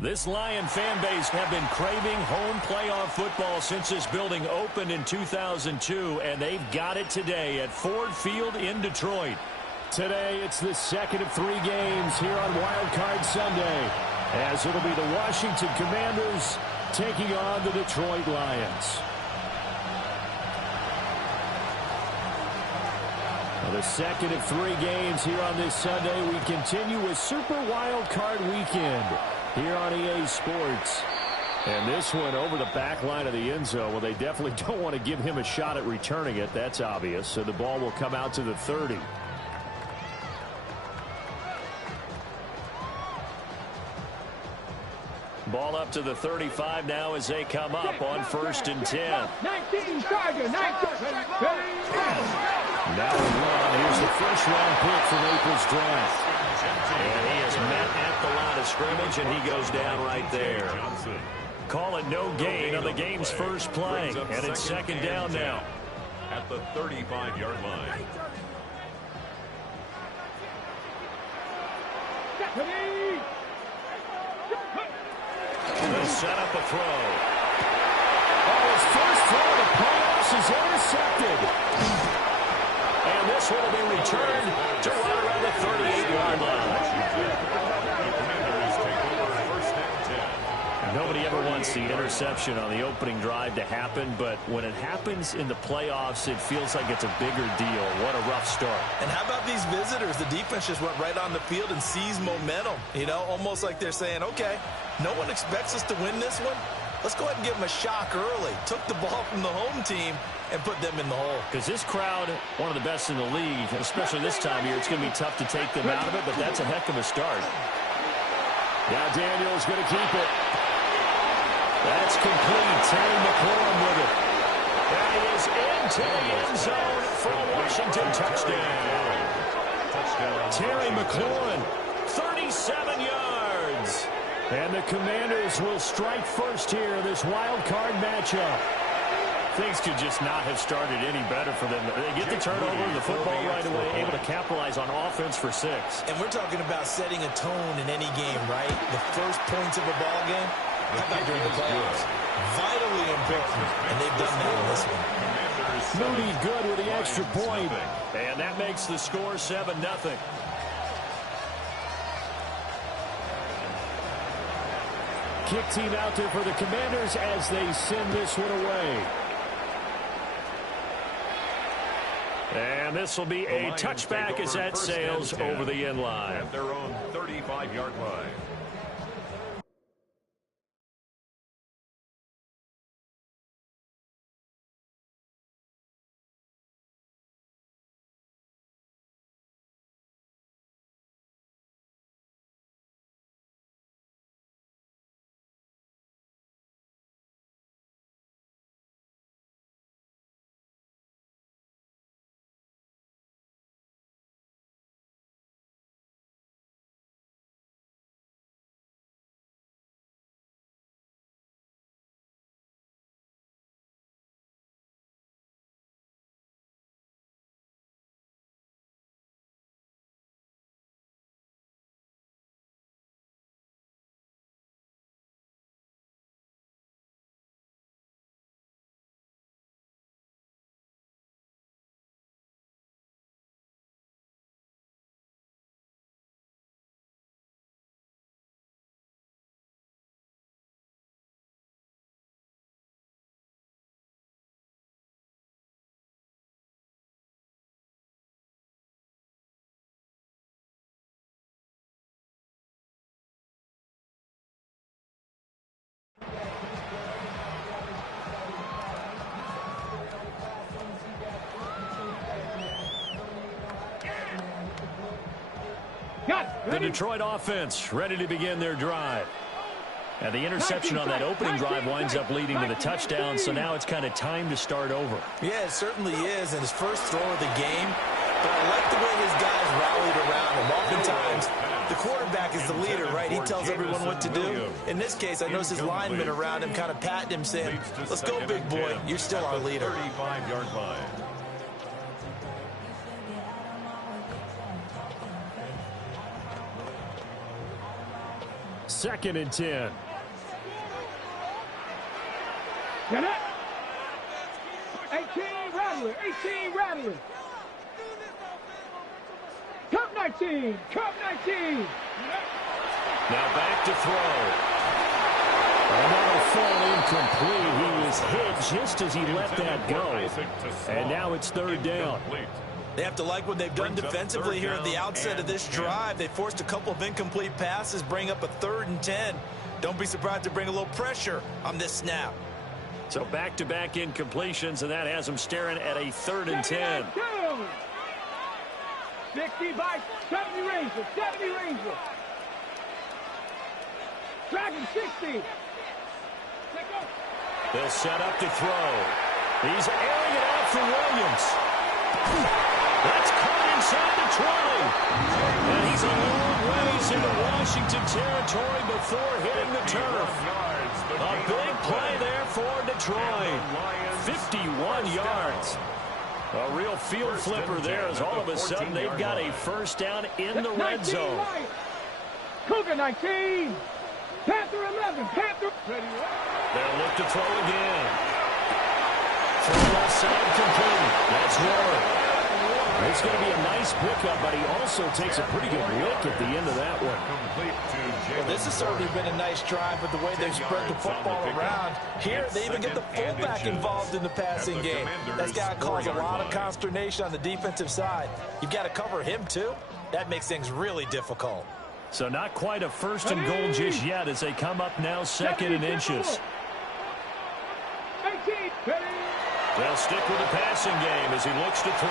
This Lion fan base have been craving home playoff football since this building opened in 2002, and they've got it today at Ford Field in Detroit. Today, it's the second of 3 games here on Wildcard Sunday, as it'll be the Washington Commanders taking on the Detroit Lions. The second of 3 games here on this Sunday. We continue with Super Wildcard Weekend here on EA Sports. And this one over the back line of the end zone. Well, they definitely don't want to give him a shot at returning it. That's obvious. So the ball will come out to the 30. Ball up to the 35 now as they come up on 1st and 10. 19 Charger, 19. Now here's the first-round pick from April's draft. And he is met at the line of scrimmage, and he goes down right there. Call it no gain on the game's first play, and it's 2nd down now. At the 35-yard line. They'll set up a throw. Oh, his first throw of the playoffs is intercepted. And this one will be returned to right around the 38-yard line. Nobody ever wants the interception on the opening drive to happen, but when it happens in the playoffs, it feels like it's a bigger deal. What a rough start. And how about these visitors? The defense just went right on the field and seized momentum. You know, almost like they're saying, okay, no one expects us to win this one. Let's go ahead and give them a shock early. Took the ball from the home team and put them in the hole. Because this crowd, one of the best in the league, especially this time of year, it's going to be tough to take them out of it, but that's a heck of a start. Now Daniel's going to keep it. That's complete. Terry McLaurin with it. That is into the end zone for a Washington touchdown. Terry McLaurin, 37 yards. And the Commanders will strike first here in this wild card matchup. Things could just not have started any better for them. They get the turnover, the football right away, able to capitalize on offense for 6. And we're talking about setting a tone in any game, right? The first points of a ball game, how about during the playoffs? Vitally important, and they've done that in this one. Moody good with the extra point. And that makes the score 7-0. Kick team out there for the Commanders as they send this one away. And this will be a touchback as that sails over the end line. At their own 35-yard line. The Detroit offense ready to begin their drive. And the interception on that opening drive winds up leading to the touchdown, so now it's kind of time to start over. Yeah, it certainly is, and his first throw of the game. But I like the way his guys rallied around him. Oftentimes, the quarterback is the leader, right? He tells everyone what to do. In this case, I noticed his linemen around him kind of patting him, saying, let's go, big boy. You're still our leader. 35-yard line. 2nd and 10. Get it? 18 Rattler, 18 Rattler. Cup 19, Cup 19. Now back to throw. Another fall incomplete. He was hit just as he let that go. And now it's 3rd down. They have to like what they've done defensively here at the outset of this drive. They forced a couple of incomplete passes, bring up a 3rd and 10. Don't be surprised to bring a little pressure on this snap. So back-to-back incompletions, and that has them staring at a 3rd and 10. 60 by 70 Ranger, 70 Ranger. Dragon 60. They'll set up to throw. He's airing it out for Williams. That's caught inside the 20. And he's a long ways into Washington territory before hitting the turf. A big play there for Detroit. 51 yards. A real field flipper there as all of a sudden they've got a 1st down in the red zone. Cougar 19. Panther 11. Panther. They'll look to throw again. Throw left side complete. That's Warren. It's going to be a nice pickup, but he also takes a pretty good lick at the end of that one. Well, this has certainly been a nice drive with the way they've spread the football around. Here, they even get the fullback involved in the passing game. That's got to cause a lot of consternation on the defensive side. You've got to cover him, too. That makes things really difficult. So not quite a 1st and goal just yet as they come up now 2nd and inches. They'll stick with the passing game as he looks to throw.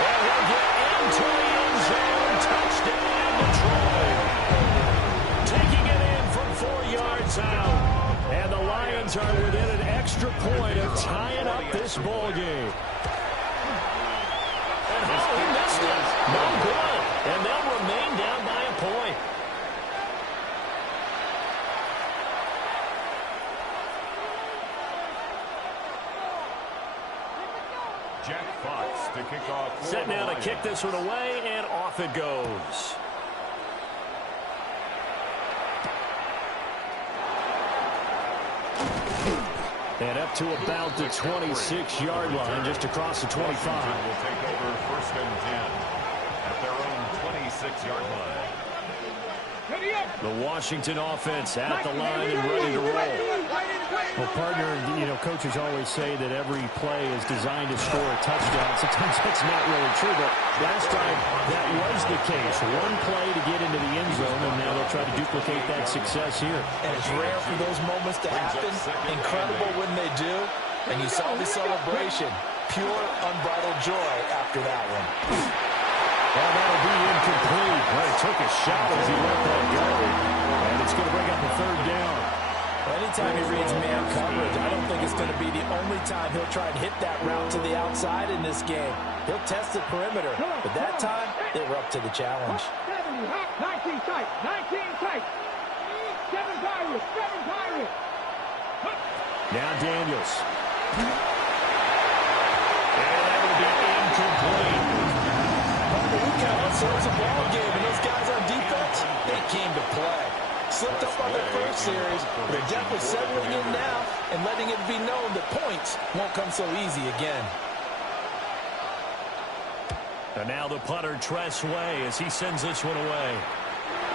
And he'll get into the end zone. Touchdown, Detroit. Taking it in from 4 yards out. And the Lions are within an extra point of tying up this ball game. And he missed it. No good. And they'll remain down by a point. Jack Fox to kick off. Set now to kick this one away, and off it goes. And up to about the 26-yard line, just across the 25. Will take over 1st and 10 at their own 26-yard line. The Washington offense at the line and ready to roll. Well, partner, coaches always say that every play is designed to score a touchdown. Sometimes that's not really true, but last time that was the case. One play to get into the end zone, and now they'll try to duplicate that success here. And it's rare for those moments to happen. Incredible when they do. And you saw the celebration. Pure, unbridled joy after that one. Well, that'll be incomplete. Well, he took a shot as he let that go. And it's going to bring up a 3rd down. Anytime he reads man coverage, I don't think it's going to be the only time he'll try and hit that route to the outside in this game. He'll test the perimeter, but that time, they were up to the challenge. 19 tight, 19 tight. 7 Pirates, 7 Pirates. Now Daniels. And that will be incomplete. So it's a ball game, and those guys on defense, they came to play. Slipped up on their first series, but they're definitely settling in now and letting it be known that points won't come so easy again. And now the punter, Tress Way, as he sends this one away.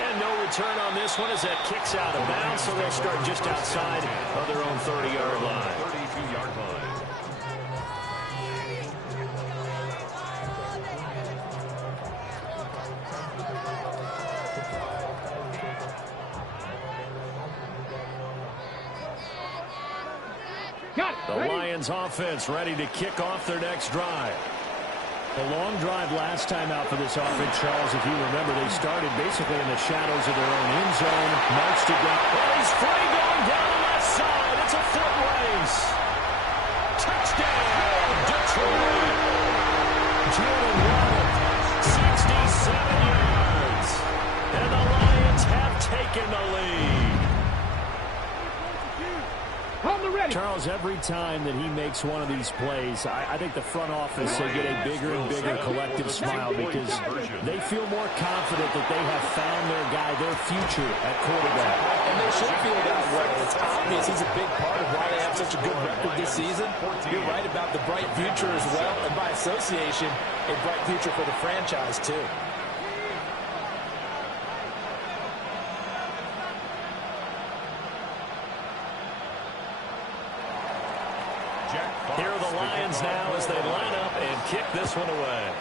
And no return on this one as that kicks out of bounds, so they'll start just outside of their own 30-yard line. 32-yard line. The Lions offense ready to kick off their next drive. A long drive last time out for this offense, Charles. If you remember, they started basically in the shadows of their own end zone, marched it down. Well, he's free going down the left side. It's a foot race. Touchdown, Detroit. Jalen Waddle, 67 yards. And the Lions have taken the lead. On the ready. Charles, every time that he makes one of these plays, I think the front office, they get a bigger and bigger collective smile because they feel more confident that they have found their guy, their future at quarterback. And they should feel that way. It's obvious he's a big part of why they have such a good record this season. You're right about the bright future as well, and by association, a bright future for the franchise, too. Here are the Lions now as they line up and kick this one away.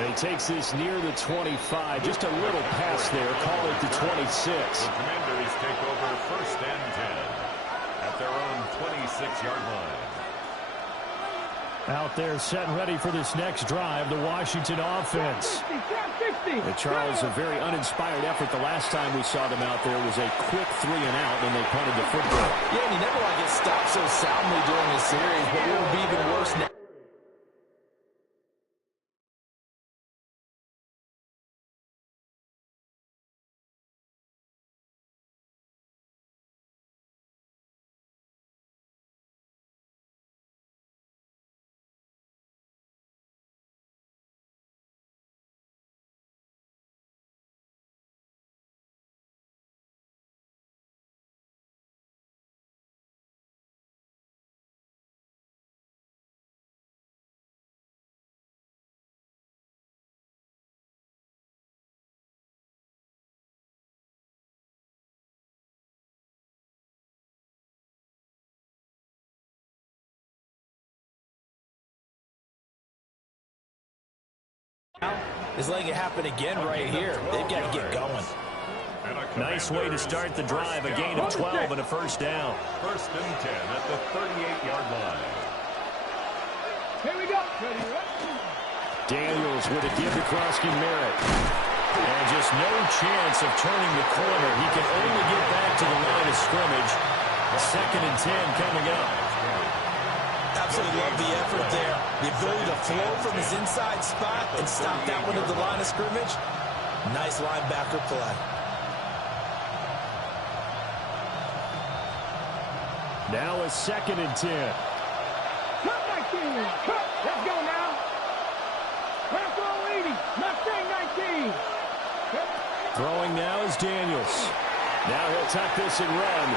And he takes this near the 25. Just a little pass there. Call it the 26. The Commanders take over 1st and 10 at their own 26-yard line. Out there set and ready for this next drive, the Washington offense. And Charles, a very uninspired effort. The last time we saw them out there was a quick 3 and out when they punted the football. Yeah, and you never want to get stopped so soundly during this series, but it will be even worse now. Is letting it happen again right here. They've got to get going. Nice way to start the drive. A gain of 12 and a first down. 1st and 10 at the 38-yard line. Here we go. Daniels with a give to Krosky Merritt. And just no chance of turning the corner. He can only get back to the line of scrimmage. 2nd and 10 coming up. Absolutely love the effort there. The ability to flow from his inside spot and stop that one at the line of scrimmage. Nice linebacker play. Now a 2nd and 10. Cut back in. Cut. Let's go now. Crack roll 80. Mustang 19. Throwing now is Daniels. Now he'll tuck this and run.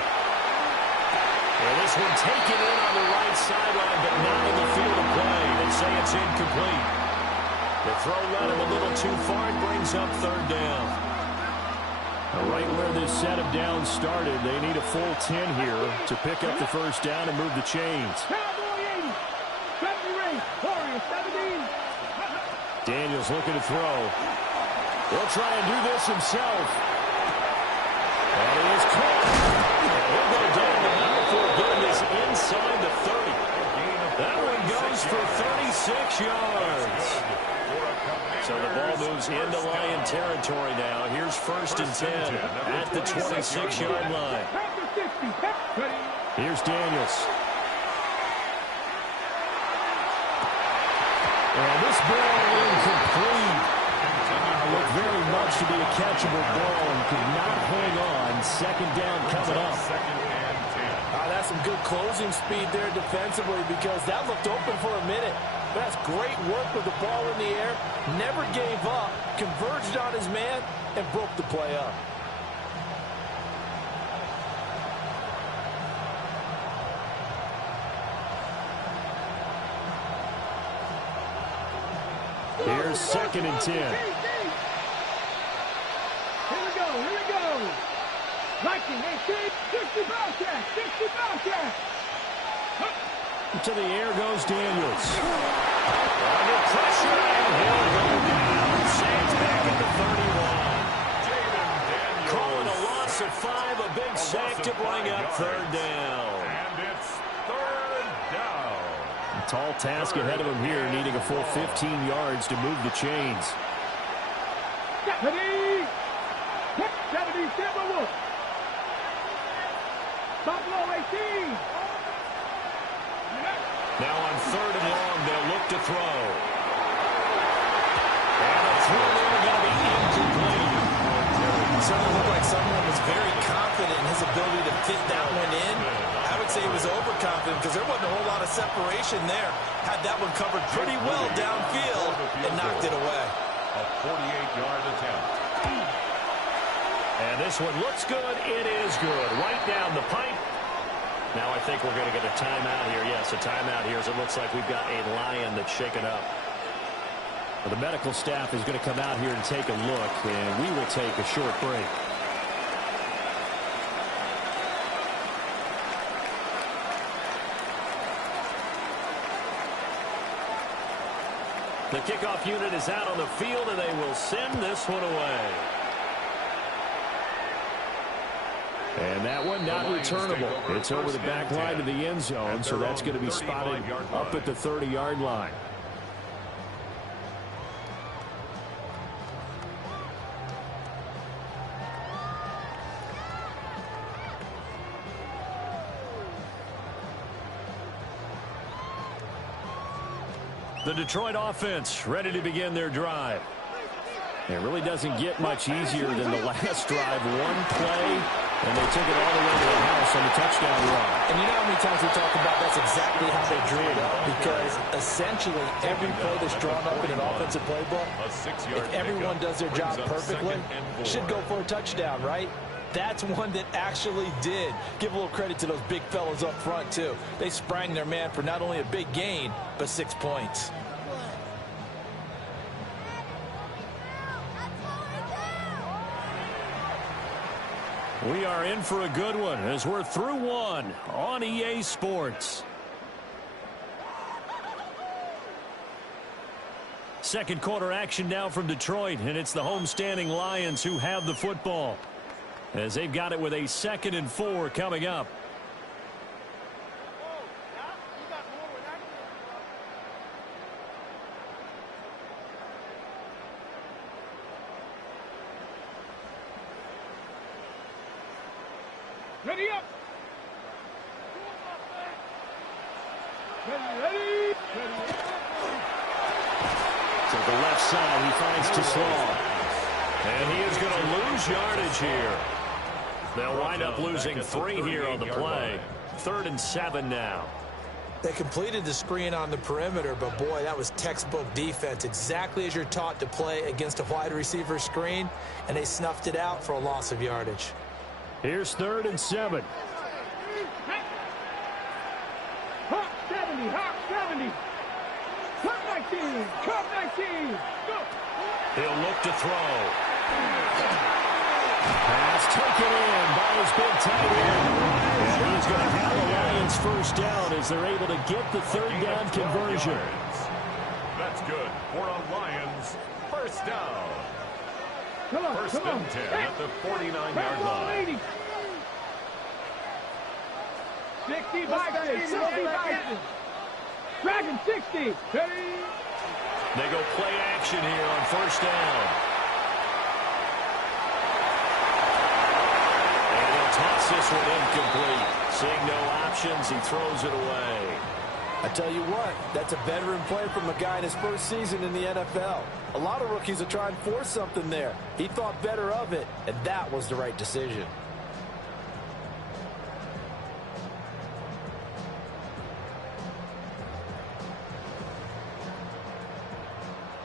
Well, this one taken in on the right sideline, but not in the field of play. They say it's incomplete. The throw led him a little too far. It brings up 3rd down. Right where this set of downs started, they need a full 10 here to pick up the first down and move the chains. Cowboy 80. 70 race. Warrior 17. Daniels looking to throw. He'll try and do this himself. And he is caught. He'll go down the middle for getting this inside the 30. That one goes for 36 yards. So the ball moves into Lion territory now. Here's 1st and 10 at the 26-yard line. Here's Daniels. And this ball incomplete. Looked very much to be a catchable ball and could not hang on. 2nd down coming up. That's some good closing speed there defensively because that looked open for a minute. That's great work with the ball in the air. Never gave up, converged on his man, and broke the play up. Here's 2nd and 10. Here we go. Here we go. Viking 18. 60 Bobcat. 60 Bobcat. To the air goes Daniels. Under pressure, and he'll go down. Saints back at the 31. Calling a loss of 5, a big sack to bring up 3rd down. And it's 3rd down. A tall task ahead of him here, needing a full 15 yards to move the chains. 70. 70 Timberwolves. Buffalo 18. Now on 3rd and long, they'll look to throw. And the throw there going to be incomplete. certainly looked like someone was very confident in his ability to fit that one in. I would say he was overconfident because there wasn't a whole lot of separation there. Had that one covered pretty well downfield and knocked it away. A 48-yard attempt. And this one looks good. It is good. Right down the pipe. Now I think we're going to get a timeout here. Yes, a timeout here as it looks like we've got a Lion that's shaken up. Well, the medical staff is going to come out here and take a look, and we will take a short break. The kickoff unit is out on the field, and they will send this one away. And that one not returnable. It's over the back line to the end zone, so that's going to be spotted up at the 30-yard line. The Detroit offense ready to begin their drive. It really doesn't get much easier than the last drive. One play, and they took it all the way to the house on the touchdown run. And you know how many times we talk about that's exactly how they drew it up? Because essentially every play that's drawn up in an offensive playbook, if everyone does their job perfectly, should go for a touchdown, right? That's one that actually did. Give a little credit to those big fellas up front, too. They sprang their man for not only a big gain, but 6 points. We are in for a good one as we're through one on EA Sports. Second quarter action now from Detroit, and it's the homestanding Lions who have the football, as they've got it with a 2nd and 4 coming up. Ready up. Ready. To the left side, he finds Tesla. And he is going to lose yardage here. They'll wind up losing 3 here on the play. 3rd and 7 now. They completed the screen on the perimeter, but boy, that was textbook defense. Exactly as you're taught to play against a wide receiver screen, and they snuffed it out for a loss of yardage. Here's 3rd and 7. Hawk 70, Hawk 70. Cut 19, cut 19. Go. He'll look to throw. Pass taken in by his big tight end. And he's going to have the Lions first down as they're able to get the 3rd down conversion. That's good for a Lions first down. Come on, First come on. and 10 at the 49-yard line. 80. 60, Vikings, 60, Vikings. Dragon 60. Ready. They go play action here on first down. And he'll toss this one incomplete. Seeing no options, he throws it away. I tell you what, that's a veteran play from a guy in his first season in the NFL. A lot of rookies will try and force something there. He thought better of it, and that was the right decision.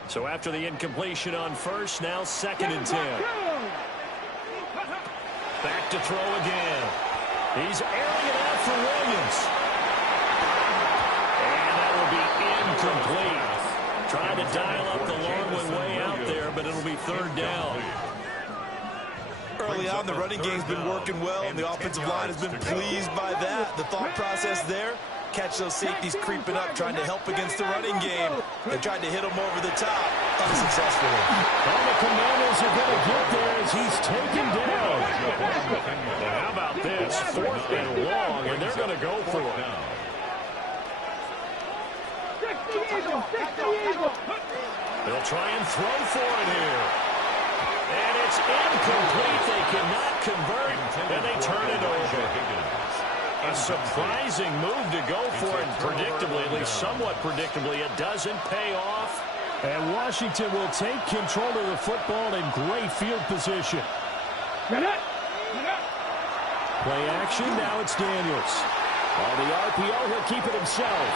So after the incompletion on first, now 2nd and 10. Back to throw again. He's airing it out for Williams. And that will be incomplete. Trying to dial up the long one way out there, but it'll be 3rd down. Early on, the running game's been working well, and the offensive line has been pleased by that. The thought process there, catch those safeties creeping up, trying to help against the running game. They tried to hit him over the top, unsuccessfully. And the Commanders are going to get there as he's taken down. And how about this? 4th and long, and they're going to go for it. 60 Eagle, 60 Eagle. They'll try and throw for it here. And it's incomplete. They cannot convert, and they turn it over. A surprising move to go for it, predictably, at least somewhat predictably. It doesn't pay off. And Washington will take control of the football in great field position. Play action, now it's Daniels. On the RPO, he'll keep it himself.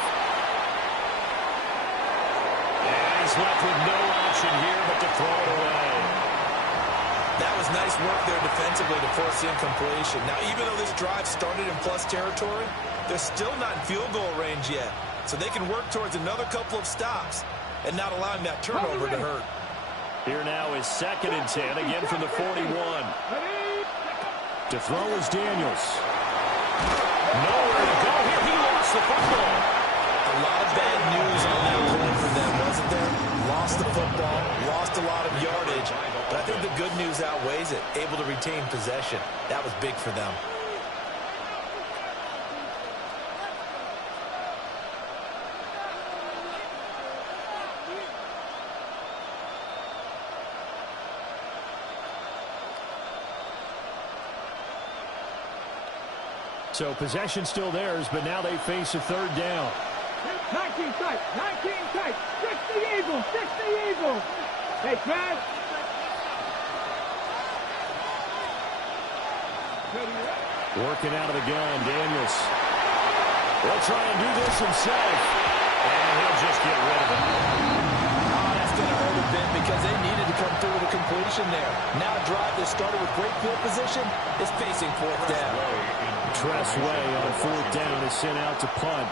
And he's left with no option here but to throw it away. That was nice work there defensively to force the incompletion. Now, even though this drive started in plus territory, they're still not in field goal range yet. So they can work towards another couple of stops and not allowing that turnover to hurt. Here now is 2nd and 10, again from the 41. To throw is Daniels. Nowhere to go here. He lost the football. A lot of bad news on that play for them, wasn't there? Lost the football, lost a lot of yardage, but I think the good news outweighs it. Able to retain possession. That was big for them. So possession still theirs, but now they face a 3rd down. 19 tight, 19 tight. 60 Eagles, 60 Eagles. Hey, Brad. Working out of the gun, Daniels. He'll try and do this himself. And he'll just get rid of it. Oh, that's going to hurt a bit because they needed to come through with a completion there. Now a drive that started with great field position is facing 4th down. Tressway on 4th down is sent out to punt.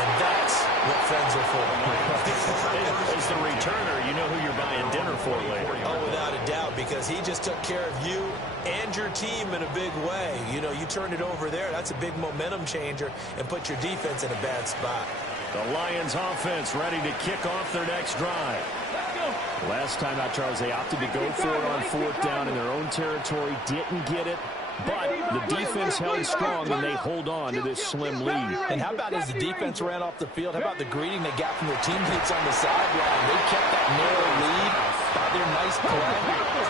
And that's what friends are for. As the returner, you know who you're buying dinner for later. Oh, without a doubt, because he just took care of you and your team in a big way. You know, you turned it over there. That's a big momentum changer and put your defense in a bad spot. The Lions offense ready to kick off their next drive. Last time out, Charles, they opted to go for it on 4th down in their own territory. Didn't get it, but the defense held strong, and they hold on to this slim lead. And how about as the defense ran off the field, how about the greeting they got from their teammates on the sideline? They kept that narrow lead by their nice play.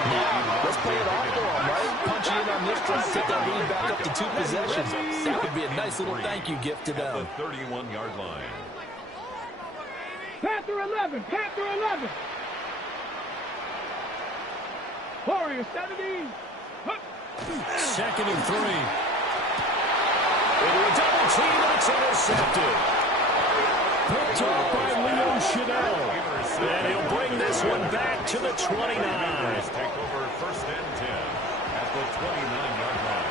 Now, let's play it off for them, right? Punch in on this drive, take that lead back up to 2 possessions. That would be a nice little thank you gift to them. The 31-yard line. Panther 11, Panther 11. Warriors 17. 2nd and 3. Into a double team, and it's intercepted. Picked up by Leo Chanel. And he'll bring this one back to the 29. Take over 1st and 10 at the 29-yard line.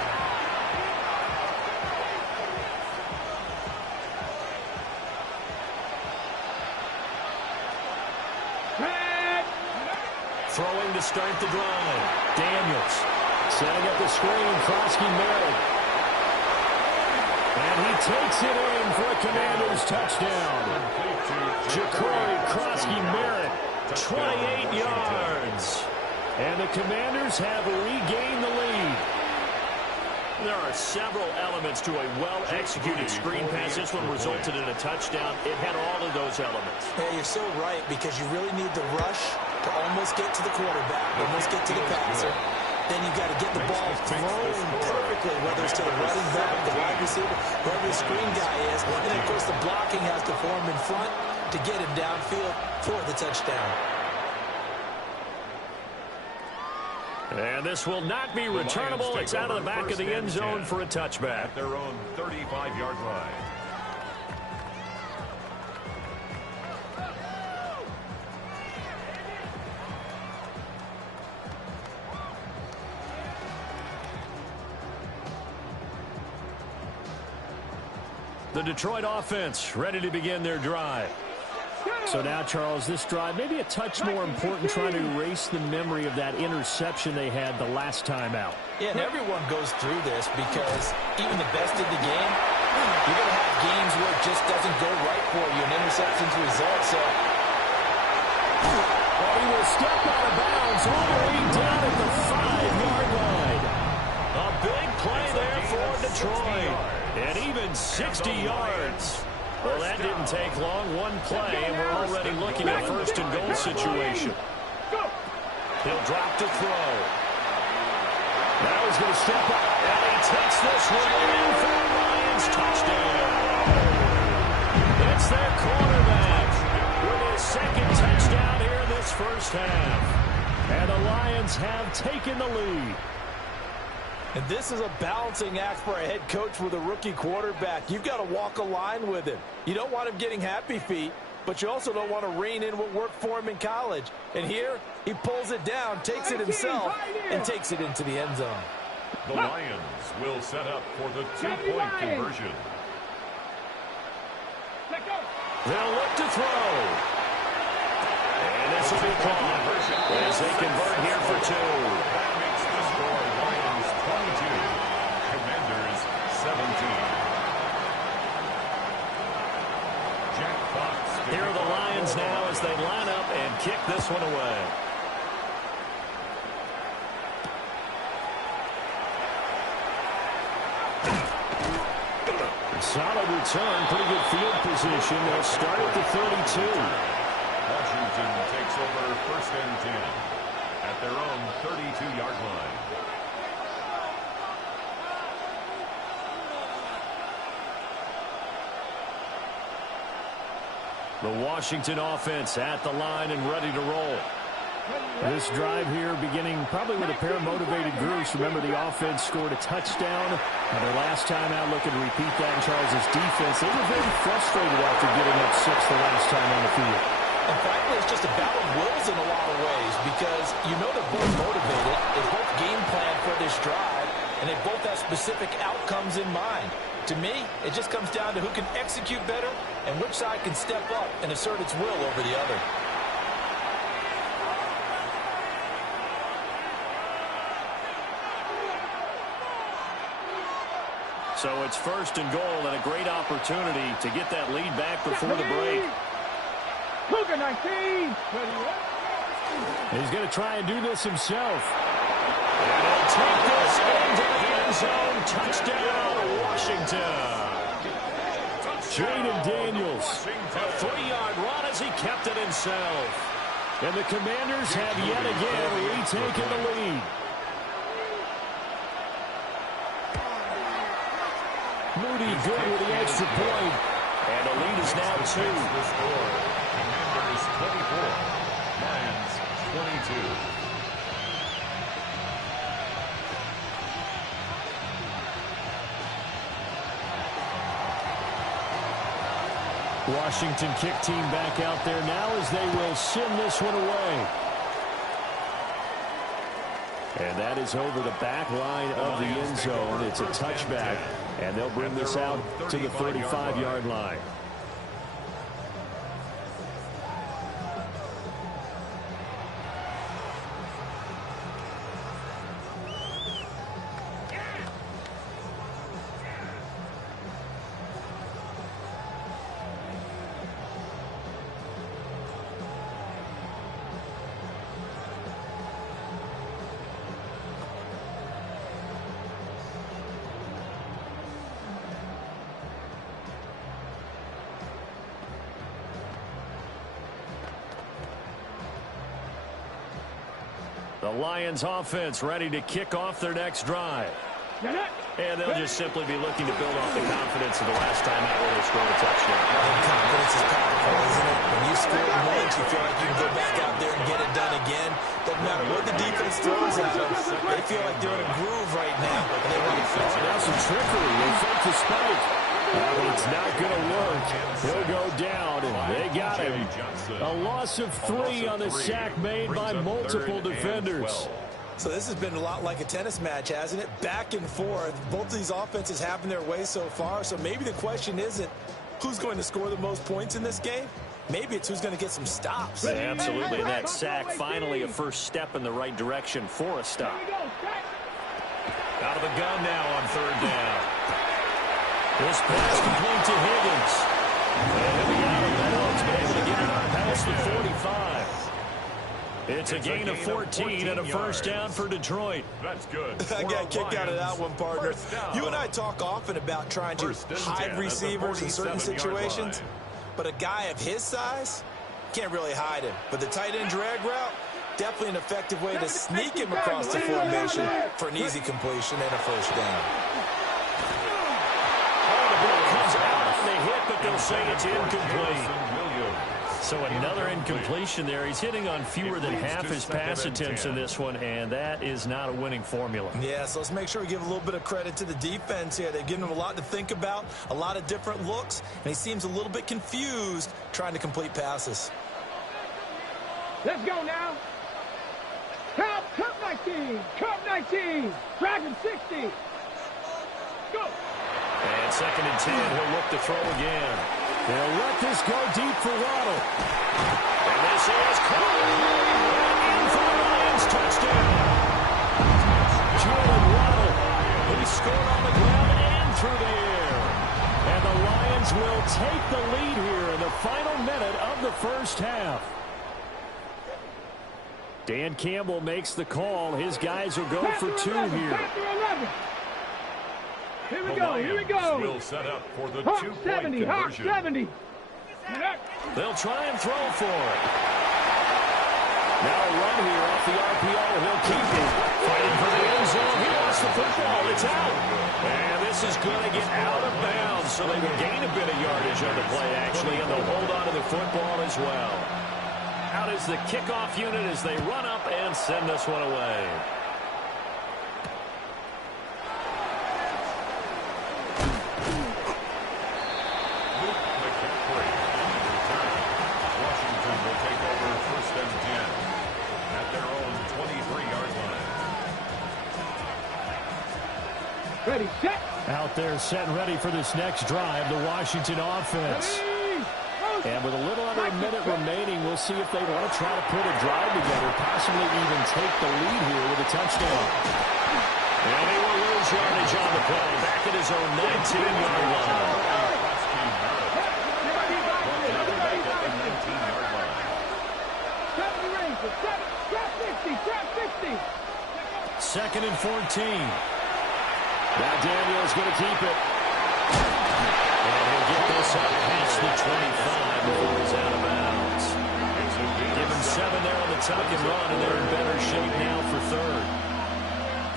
Throwing to start the drive. Daniels setting up the screen. Krosky Merritt. And he takes it in for a Commanders touchdown. Ja'Cory Krosky Merritt, 28 yards. And the Commanders have regained the lead. There are several elements to a well-executed screen pass. This one resulted in a touchdown. It had all of those elements. Yeah, you're so right, because you really need the rush to almost get to the quarterback, almost get to the passer. Then you've got to get the ball thrown perfectly, whether it's to the running back, the wide receiver, wherever the screen guy is. And then, of course, the blocking has to form in front to get him downfield for the touchdown. And this will not be returnable. It's out of the back of the end zone for a touchback. At their own 35-yard line. The Detroit offense ready to begin their drive. So now, Charles, this drive maybe a touch more important, trying to erase the memory of that interception they had the last time out. Yeah, and everyone goes through this because even the best in the game, you're going to have games where it just doesn't go right for you, and interceptions result. So, well, he will step out of bounds all the way down at the 5-yard line. A big play there for Detroit, and even 60 yards. Well, that didn't take long. One play, and we're already looking at first and goal situation. He'll drop to throw. Now he's going to step up, and he takes this one in for a Lions touchdown. It's their corner second touchdown here in this first half. And the Lions have taken the lead. And this is a balancing act for a head coach with a rookie quarterback. You've got to walk a line with him. You don't want him getting happy feet, but you also don't want to rein in what worked for him in college. And here, he pulls it down, takes it himself, and takes it into the end zone. The Lions will set up for the two-point conversion. They'll look to throw. And this will be caught as they convert here for two. That makes the score Lions 22, Commanders 17. Jack Fox. Here are the Lions now as they line up and kick this one away. Solid return, pretty good field position. They'll start at the 32. Washington takes over first and 10 at their own 32-yard line. The Washington offense at the line and ready to roll. This drive here beginning probably with a pair of motivated groups. Remember, the offense scored a touchdown. And their last time out, looking to repeat that in Charles' defense. They were very frustrated after giving up 6 the last time on the field. And frankly, it's just a battle of wills in a lot of ways because you know they're both motivated. They both game plan for this drive, and they both have specific outcomes in mind. To me, it just comes down to who can execute better and which side can step up and assert its will over the other. So it's first and goal and a great opportunity to get that lead back before the break. Cougar 19. He's going to try and do this himself. And he'll take this into the end zone. Touchdown, Washington. Jaden Daniels. A 3-yard run as he kept it himself. And the Commanders have yet again retaken the lead. Moody good with the extra point. And the lead is now 2. The score, Commanders 24, Lions 22. Washington kick team back out there now as they will send this one away. And that is over the back line of the end zone. It's a touchback, and they'll bring this out to the 35-yard line. The Lions offense ready to kick off their next drive. And they'll just simply be looking to build off the confidence of the last time out where they scored a touchdown. Confidence is powerful, isn't it? When you score once, you feel like you can go back out there and get it done again. Doesn't matter what the defense throws at them. They feel like they're in a groove right now. And they want to fix it. Now some trickery. They fake the spike. But it's not going to work. He'll go down, and they got him. A loss of 3 on the sack made by multiple defenders. So this has been a lot like a tennis match, hasn't it? Back and forth. Both of these offenses having their way so far. So maybe the question isn't who's going to score the most points in this game. Maybe it's who's going to get some stops. Yeah, absolutely. And that sack, finally a first step in the right direction for a stop. Out of the gun now on 3rd down. This pass complete to Higgins. And he'll be out of bounds, but able to get it past the 45. It's a gain of 14 and a first down for Detroit. That's good. I got a kick out of that one, partner. You and I talk often about trying to hide receivers in certain situations, but a guy of his size can't really hide him. But the tight end drag route, definitely an effective way to sneak him across the formation for an easy completion and a first down. Oh, the ball comes out on the hit, but they'll say it's incomplete. So another incompletion there. He's hitting on fewer than half his pass attempts in this one, and that is not a winning formula. Yeah, so let's make sure we give a little bit of credit to the defense here. They've given him a lot to think about, a lot of different looks, and he seems a little bit confused trying to complete passes. Let's go now. Cup 19. Cup 19. Dragon 60. Go. And 2nd and 10. He'll look to throw again. They'll let this go deep for Waddle. And this is caught. In for the Lions. Touchdown. Jalen Waddle. He scored on the ground and through the air. And the Lions will take the lead here in the final minute of the first half. Dan Campbell makes the call. His guys will go for 2 here. Here we go, here we go. Will set up for the Hawk 2-point 70, Hawk conversion. 70. They'll try and throw for it. Now a run here off the RPO. He'll keep it. Fighting for the end zone. He lost the football. It's out. And this is going to get out of bounds, so they will gain a bit of yardage on the play, actually, and they'll hold on to the football as well. Out is the kickoff unit as they run up and send this one away. Washington will take over 1st and 10 at their own 23-yard line. Ready, set. Out there set and ready for this next drive, the Washington offense. And with a little under a minute remaining, we'll see if they want to try to put a drive together, possibly even take the lead here with a touchdown. And he will lose yardage on the play, back at his own 19-yard line. 2nd and 14. Now Daniel's going to keep it. And he'll get this up past the 25 before he's out of bounds. Give him 7 there on the tuck and run, and they're in better shape now for 3rd.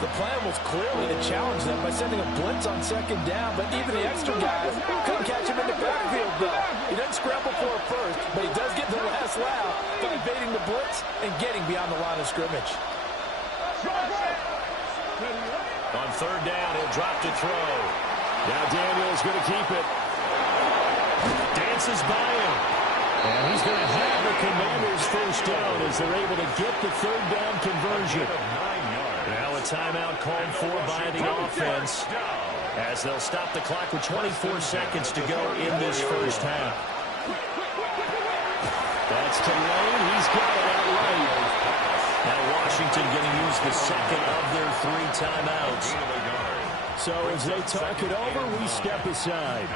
The plan was clearly to challenge them by sending a blitz on 2nd down, but even the extra guys couldn't catch him in the backfield, though. He doesn't scramble for it first, but he does get the last laugh by evading the blitz and getting beyond the line of scrimmage. On 3rd down, he'll drop to throw. Now Daniel's going to keep it. Dances by him. And he's going to have the Commanders' first down as they're able to get the 3rd down conversion. Now a timeout called for by the offense as they'll stop the clock with 24 seconds to go in this first half. That's to Lane. He's got it outright. Now Washington going to use the 2nd of their 3 timeouts. So as they talk it over, we step aside.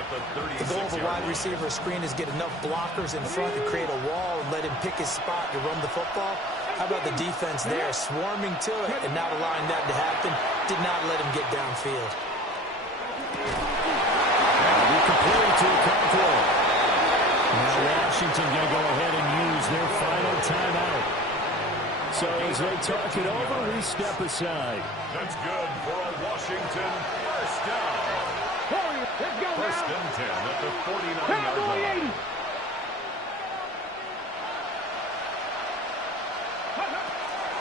The goal of a wide receiver screen is get enough blockers in front to create a wall and let him pick his spot to run the football. How about the defense there, swarming to it and not allowing that to happen? Did not let him get downfield. That'll be complete to Conklin. Now Washington going to go ahead and use their final timeout. So as they talk it over, we step aside. That's good for a Washington first down. Let's go 1st now. and 10 at the 49-yard line. 80.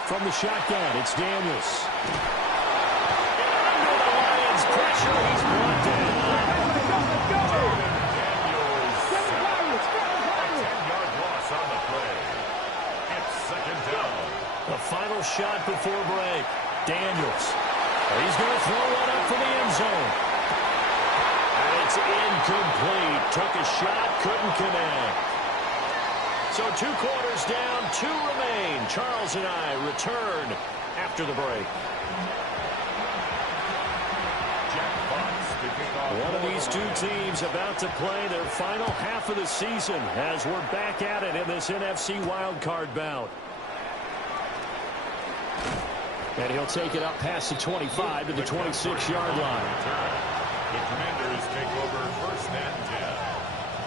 From the shotgun, it's Daniels. And under the Lions' pressure, he's brought down. Daniels a 10-yard loss on the play. It's 2nd down. The final shot before break. Daniels. He's going to throw one up for the end zone. And it's incomplete. Took a shot, couldn't connect. So 2 quarters down, 2 remain. Charles and I return after the break. One of these 2 teams about to play their final half of the season as we're back at it in this NFC Wildcard bout. And he'll take it up past the 25 to the 26-yard line. The Commanders take over 1st and 10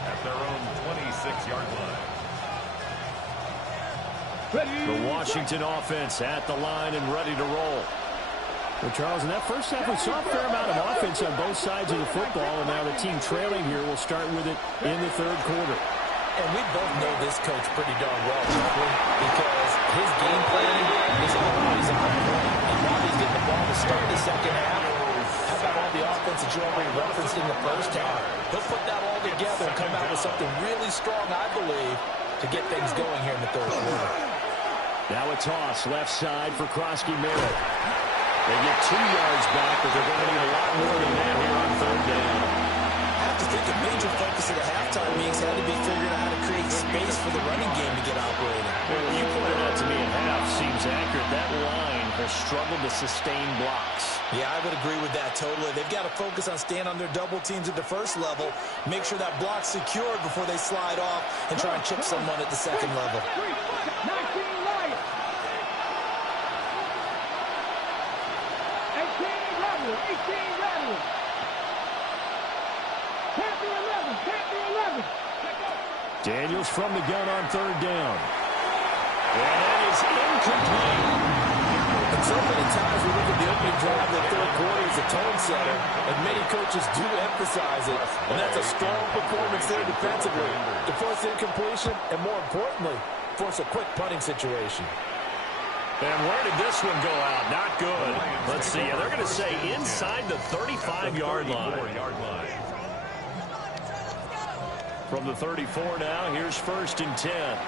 at their own 26-yard line. The Washington offense at the line and ready to roll. Well, Charles, in that first half, we saw a fair amount of offense on both sides of the football, and now the team trailing here will start with it in the 3rd quarter. And we both know this coach pretty darn well, because his game planning is always on point. And now he's getting the ball to start the second half. How about all the offense that you already referenced in the first half? He'll put that all together and come out with something really strong, I believe, to get things going here in the third quarter. Now a toss left side for Krosky Merritt. They get 2 yards back, but they're going to need a lot more than that here on third down. I have to think a major focus of the halftime meetings had to be figuring out how to create space for the running game to get operating. Well, you pointed out to me at half seems accurate. That line has struggled to sustain blocks. Yeah, I would agree with that totally. They've got to focus on staying on their double teams at the first level, make sure that block's secured before they slide off and try and chip someone at the second level. 19 Lions. 18 Rebels. Panther 11. Daniels from the gun on third down. And that is incomplete. And so many times we look at the opening drive of the third quarter as a tone setter, and many coaches do emphasize it. And that's a strong performance there defensively to force incompletion and, more importantly, force a quick punting situation. And where did this one go out? Not good. Let's see. They're going to say inside the 35-yard line. From the 34 now, here's 1st and 10.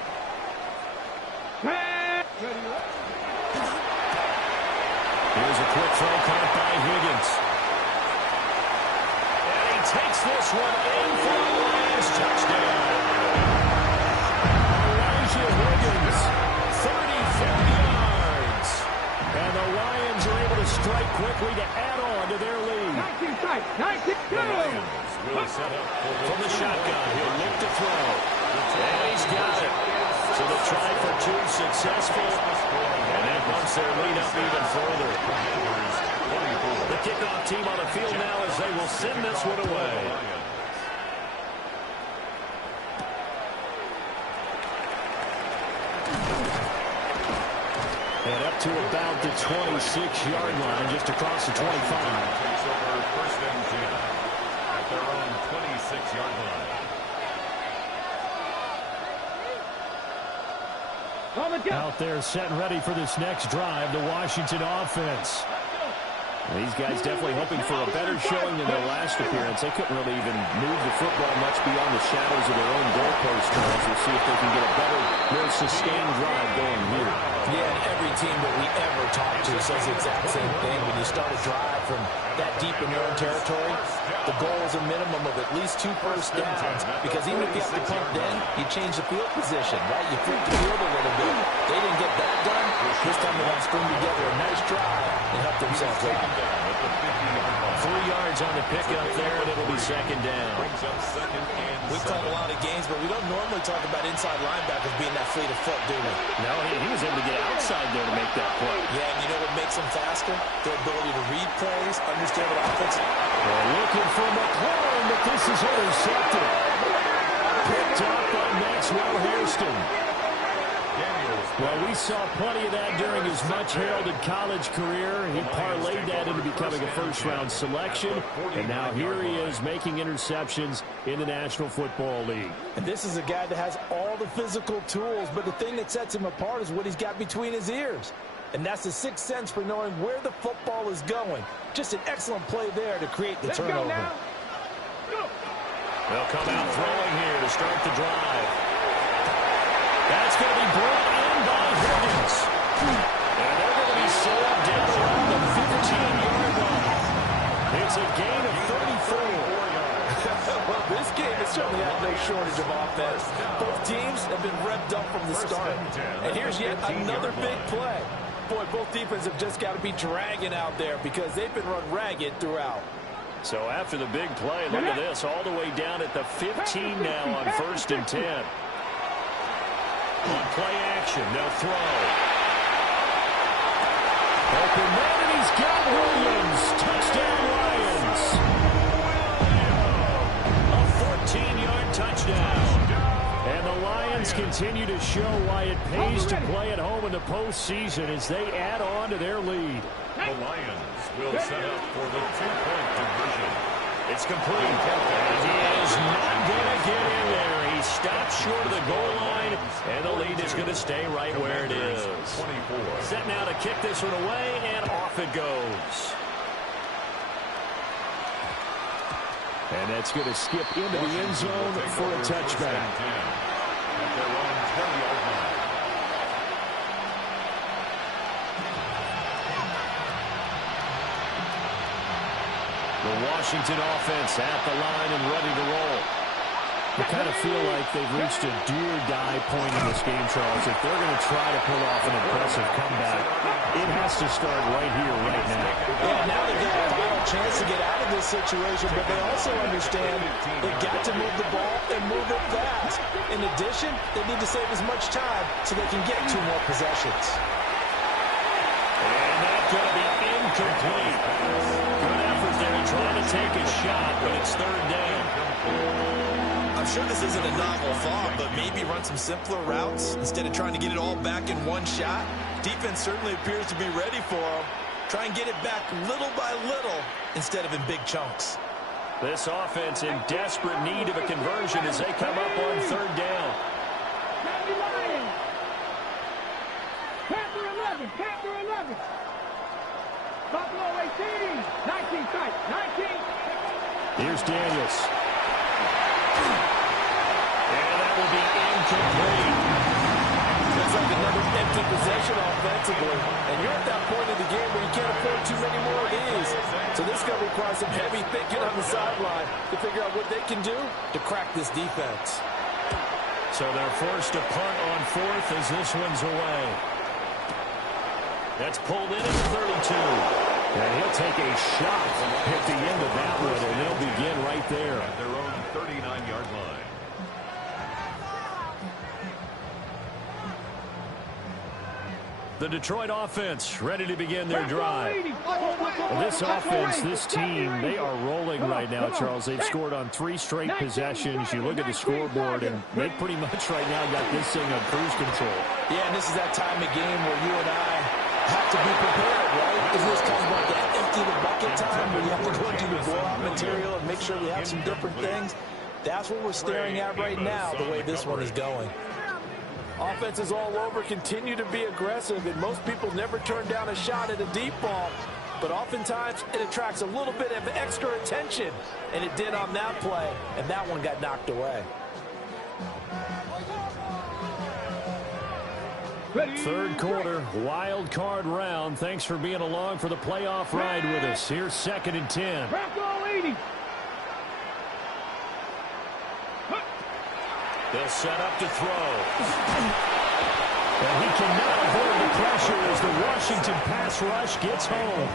Here's a quick throw caught by Higgins. And he takes this one in for the Lions touchdown. Elijah Higgins, 34 yards. And the Lions are able to strike quickly to add on to their lead. 19 tight. 19 From the shotgun, he'll look to throw. And he's got it. So the try for 2 successful. And that bumps their lead up even further. The kickoff team on the field now as they will send this one away. And up to about the 26-yard line, just across the 25. Takes over 1st and 10 at their own 26-yard line. Out there set and ready for this next drive, the Washington offense. These guys definitely hoping for a better showing than their last appearance. They couldn't really even move the football much beyond the shadows of their own goalpost. We'll see if they can get a better, more sustained drive going here. Yeah, and every team that we ever talk to says the exact same thing. When you start a drive from that deep in your own territory, the goal is a minimum of at least 2 first downs, because even if you have to punt then, you change the field position, right? You flip the field a little bit. They didn't get that done. This time they want to string together a nice drive and help themselves out. 3 yards on the pickup there, and it'll be 2nd down. We talk a lot of games, but we don't normally talk about inside linebackers being that fleet of foot, do we? No, he was able to get outside there to make that play. Yeah, and you know what makes them faster? Their ability to read plays, understand what offense. They're looking for McLaurin, but this is intercepted. Picked up by Maxwell Hairston. Well, we saw plenty of that during his much-heralded college career. He parlayed that into becoming a first-round selection, and now here he is making interceptions in the National Football League. And this is a guy that has all the physical tools, but the thing that sets him apart is what he's got between his ears. And that's the sixth sense for knowing where the football is going. Just an excellent play there to create the turnover. They'll come out throwing here to start the drive. That's going to be brought in by Higgins. And they're going to be slowed down around the 15-yard line. It's a gain of 34. Well, this game has certainly had no shortage of offense. Both teams have been revved up from the start. And here's yet another big play. Boy, both defenses have just got to be dragging out there because they've been run ragged throughout. So after the big play, look at this, all the way down at the 15 now on 1st and 10. On play action, they'll throw. Open man, and he's got Williams. Touchdown, Lions. A 14-yard touchdown. And the Lions continue to show why it pays to play at home in the postseason as they add on to their lead. The Lions will set up for the 2-point conversion. It's complete. And he is not going to get in there. He stops short of the goal line, and the lead is going to stay right where it is. 24. Set now to kick this one away, and off it goes. And that's going to skip into the end zone for a touchback. At their own 20-yard line. The Washington offense at the line and ready to roll. I kind of feel like they've reached a do-or-die point in this game, Charles. If they're going to try to pull off an impressive comeback, it has to start right here, right now. Yeah, now they've got a final chance to get out of this situation, but they also understand they've got to move the ball and move it fast. In addition, they need to save as much time so they can get 2 more possessions. And that's going to be incomplete. Good effort there trying to take a shot, but it's third down. I'm sure this isn't a novel thought, but maybe run some simpler routes instead of trying to get it all back in one shot. Defense certainly appears to be ready for them. Try and get it back little by little instead of in big chunks. This offense in desperate need of a conversion as they come up on third down. Panther 11, Panther 11. Buffalo 18, 19 tight, 19. Here's Daniels. And that will be incomplete. That's like another empty possession offensively. And you're at that point in the game where you can't afford too many more of these. So this is going to require some heavy thinking on the sideline to figure out what they can do to crack this defense. So they're forced to punt on fourth as this one's away. That's pulled in at 32. And he'll take a shot at the end of that one, and they'll begin right there. At their own 39-yard line. The Detroit offense ready to begin their drive. Well, this offense, this team, they are rolling right now, Charles. They've scored on 3 straight possessions. You look at the scoreboard, and they pretty much right now got this thing on cruise control. Yeah, and this is that time of game where you and I have to be prepared, right? Isn't this kind of like that empty the bucket time where you have to go into the blowout material and make sure we have some different things? That's what we're staring at right now, the way this one is going. Offenses all over continue to be aggressive, and most people never turn down a shot at a deep ball. But oftentimes, it attracts a little bit of extra attention, and it did on that play, and that one got knocked away. Third quarter, wild card round. Thanks for being along for the playoff ride with us. Here's 2nd and 10. They'll set up to throw. And he cannot avoid the pressure as the Washington pass rush gets home.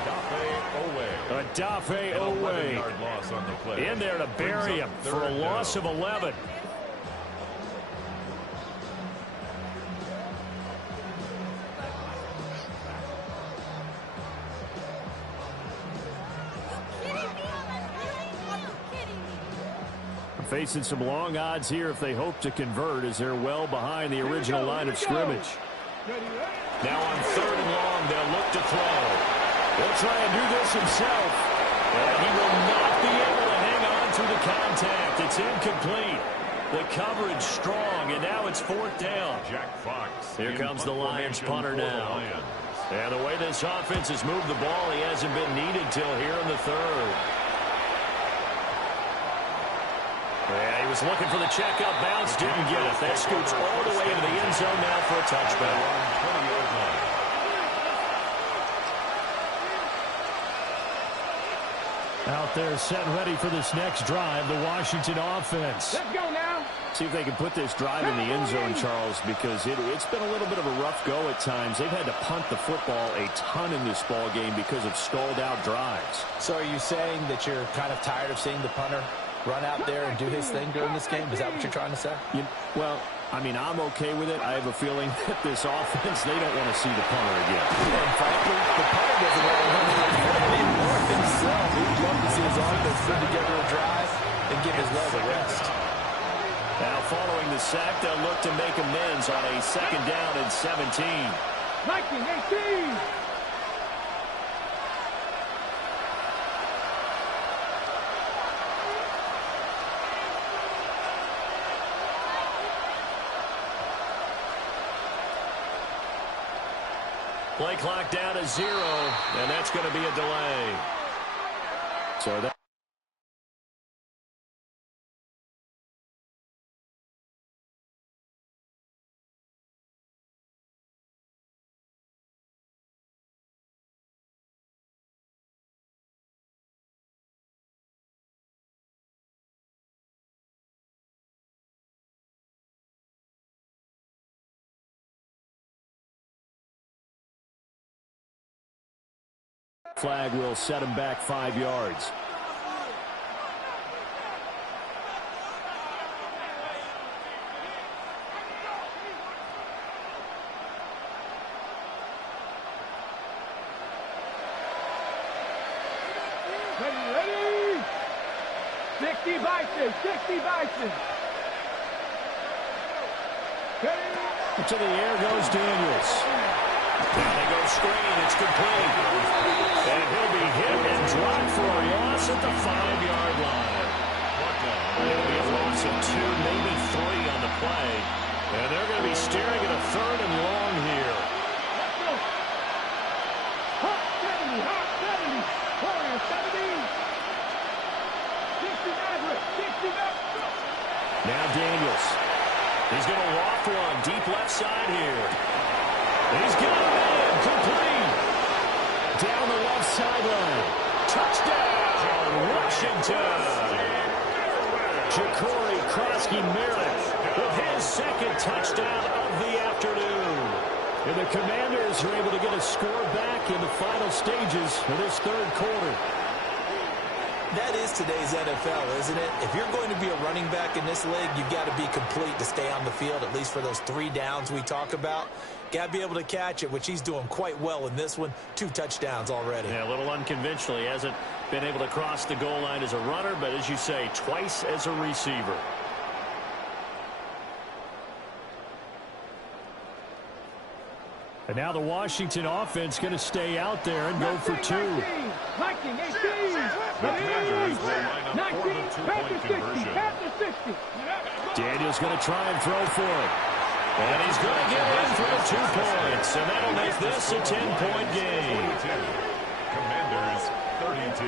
Adafe Owe in there to bury him for a loss of 11. Facing some long odds here if they hope to convert, as they're well behind the original line of scrimmage. Now on 3rd and long, they'll look to throw. He'll try and do this himself. And he will not be able to hang on through the contact. It's incomplete. The coverage strong, and now it's 4th down. Jack Fox. Here comes the Lions punter now. And the way this offense has moved the ball, he hasn't been needed till here in the 3rd. Yeah, he was looking for the checkup bounce, didn't get it. That scoots all the way into the end zone now for a touchback. Out there set and ready for this next drive, the Washington offense. Let's go now. See if they can put this drive in the end zone, Charles, because it's been a little bit of a rough go at times. They've had to punt the football a ton in this ball game because of stalled-out drives. So are you saying that you're kind of tired of seeing the punter run out there and do his thing during this game? Is that what you're trying to say? Well, I mean, I'm okay with it. I have a feeling that this offense, they don't want to see the punter again. And frankly, the punter doesn't want to run anymore himself. He'd love to see his offense put together a drive and give his leg a rest. Now following the sack, they'll look to make amends on a 2nd down and 17. 19-18. Play clock down to 0, and that's going to be a delay. So that flag will set him back 5 yards. Ready? 60 Bison, 60 Bison. To the air goes Daniels. Now they go screen. It's complete. And he'll be hit and dropped for a loss at the 5-yard line. It'll be a loss of 2, maybe 3 on the play. And they're going to be staring at a 3rd and long here. Hot 70, hot 70. Corner 70. 60 Maverick, 60 Maverick. Now Daniels. He's going to loft one deep left side here. He's got a man complete. Down the left sideline. Touchdown, Washington. Ja'Cory Krosky-Merritt with his 2nd touchdown of the afternoon. And the Commanders are able to get a score back in the final stages of this 3rd quarter. That is today's NFL, isn't it? If you're going to be a running back in this league, you've got to be complete to stay on the field, at least for those 3 downs we talk about. Got to be able to catch it, which he's doing quite well in this one. 2 touchdowns already. Yeah, a little unconventional. He hasn't been able to cross the goal line as a runner, but as you say, twice as a receiver. And now the Washington offense going to stay out there and go for 2. 19, 18. The Commanders will line up 19, for the 2-point conversion. Panther 60. Daniels going to try and throw for it. And he's going to get in for the 2 points, and that'll make this a 10-point game. 42. Commanders 32.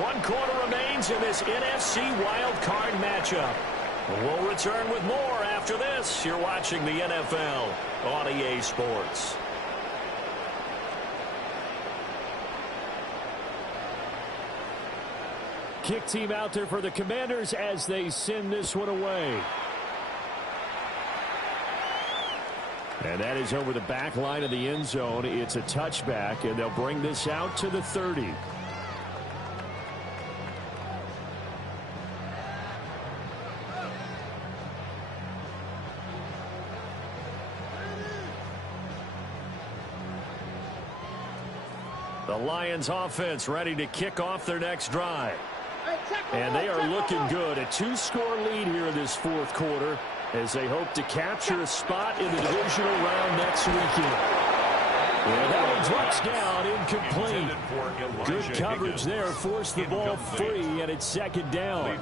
One quarter remains in this NFC Wildcard matchup. We'll return with more after this. You're watching the NFL on EA Sports. Kick team out there for the Commanders as they send this one away. And that is over the back line of the end zone. It's a touchback, and they'll bring this out to the 30. The Lions offense ready to kick off their next drive. And they are looking good. A 2-score lead here in this 4th quarter as they hope to capture a spot in the divisional round next weekend. And that one drops down, incomplete. Good coverage there, forced the ball free, and it's 2nd down.